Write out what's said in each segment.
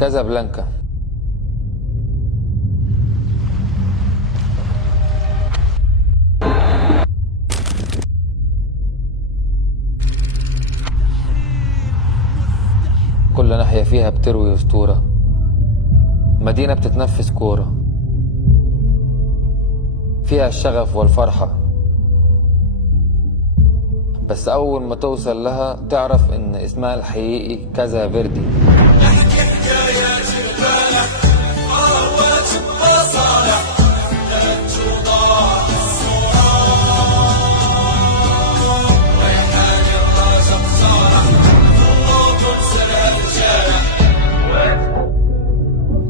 كازابلانكا. كل ناحية فيها بتروي أسطورة، مدينة بتتنفس كورة، فيها الشغف والفرحة، بس أول ما توصل لها تعرف إن اسمها الحقيقي كازا فيردي.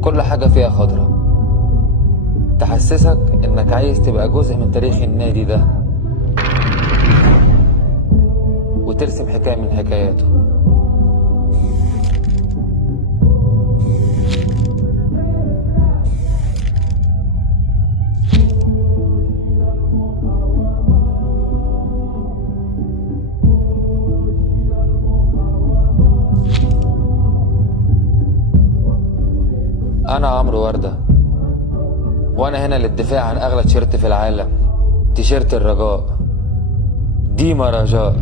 كل حاجة فيها خضرة تحسسك إنك عايز تبقى جزء من تاريخ النادي ده وترسم حكاية من حكاياته. أنا عمرو وردة، وأنا هنا للدفاع عن أغلى تيشيرت في العالم، تيشيرت الرجاء. ديما رجاء.